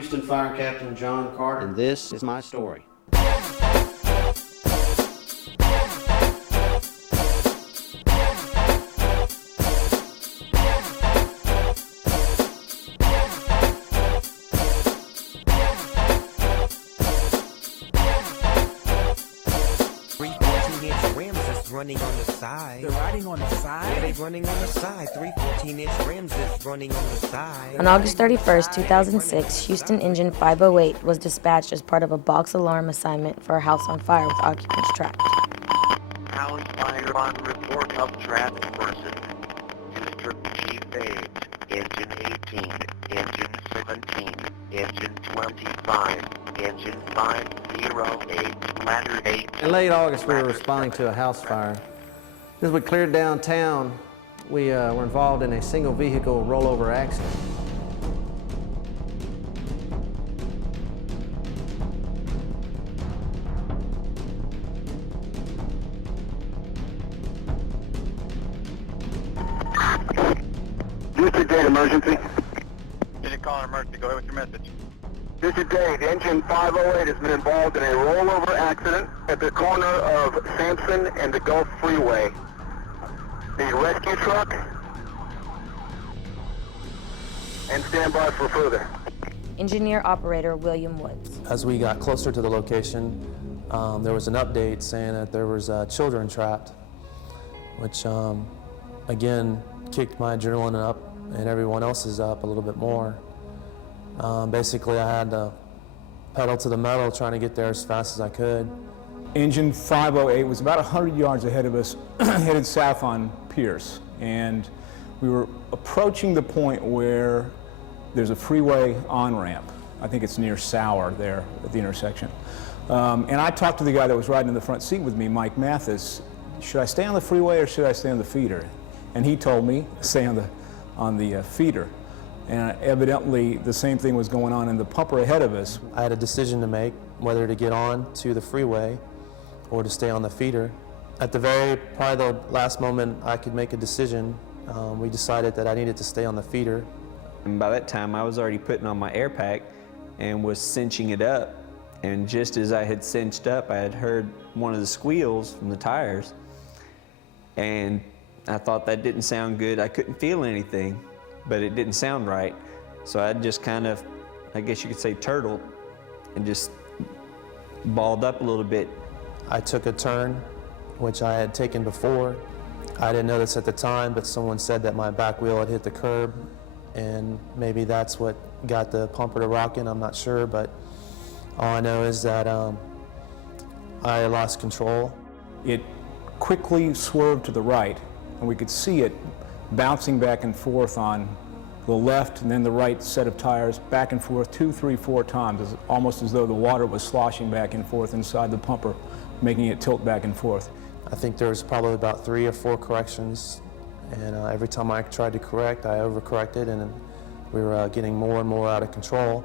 Houston Fire Captain John Carter, and this is my story. Running on the side. They're riding on the side? Yeah, they're running on the side. 3 14-inch rims is running on the side. On August 31st, 2006, Houston Engine 508 was dispatched as part of a box alarm assignment for a house on fire with occupants trapped. House fire on report of trapped person. District Chief Aide, Engine 18, Engine 17, Engine 25, Engine 508, Ladder 8. In late August, we were responding to a house fire. As we cleared downtown, we were involved in a single vehicle rollover accident. This is Dave, emergency. Did you call an emergency? Go ahead with your message. This is Dave. Engine 508 has been involved in a rollover accident at the corner of Sampson and the Gulf Freeway. The rescue truck, and stand by for further. Engineer operator William Woods. As we got closer to the location, there was an update saying that there was children trapped, which again kicked my adrenaline up and everyone else's up a little bit more. Basically, I had to pedal to the metal trying to get there as fast as I could. Engine 508 was about 100 yards ahead of us, headed south on Pierce, and we were approaching the point where there's a freeway on-ramp. I think it's near Sauer there at the intersection. And I talked to the guy that was riding in the front seat with me, Mike Mathis. Should I stay on the freeway or should I stay on the feeder? And he told me, stay on the feeder. And evidently, the same thing was going on in the pumper ahead of us. I had a decision to make, whether to get on to the freeway or to stay on the feeder. At probably the last moment I could make a decision, we decided that I needed to stay on the feeder. And by that time, I was already putting on my air pack and was cinching it up. And just as I had cinched up, I had heard one of the squeals from the tires. And I thought that didn't sound good. I couldn't feel anything, but it didn't sound right. So I just kind of, I guess you could say, turtled and just balled up a little bit. I took a turn, which I had taken before. I didn't know this at the time, but someone said that my back wheel had hit the curb, and maybe that's what got the pumper to rocking. I'm not sure, but all I know is that I lost control. It quickly swerved to the right, and we could see it bouncing back and forth on the left and then the right set of tires, back and forth 2, 3, 4 times, almost as though the water was sloshing back and forth inside the pumper, making it tilt back and forth. I think there was probably about 3 or 4 corrections, and every time I tried to correct, I overcorrected, and we were getting more and more out of control.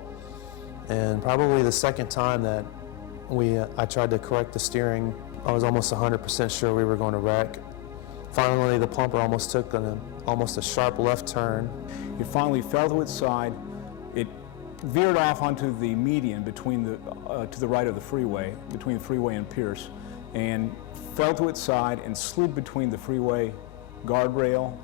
And probably the second time that I tried to correct the steering, I was almost 100% sure we were going to wreck. Finally, the pumper almost took almost a sharp left turn. It finally fell to its side. It veered off onto the median between to the right of the freeway, between the freeway and Pierce, and fell to its side and slid between the freeway guardrail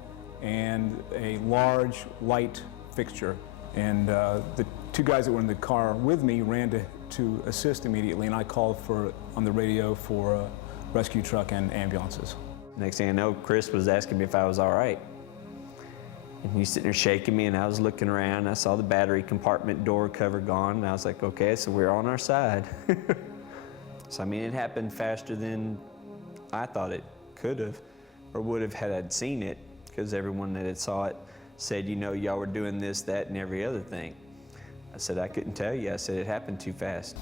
and a large light fixture. And the 2 guys that were in the car with me ran to assist immediately, and I called on the radio for a rescue truck and ambulances. Next thing I know, Chris was asking me if I was all right. And he's sitting there shaking me, and I was looking around. I saw the battery compartment door cover gone, and I was like, okay, so we're on our side. So, I mean, it happened faster than I thought it could have or would have had I'd seen it, because everyone that had saw it said, you know, y'all were doing this, that, and every other thing. I said, I couldn't tell you. I said, it happened too fast.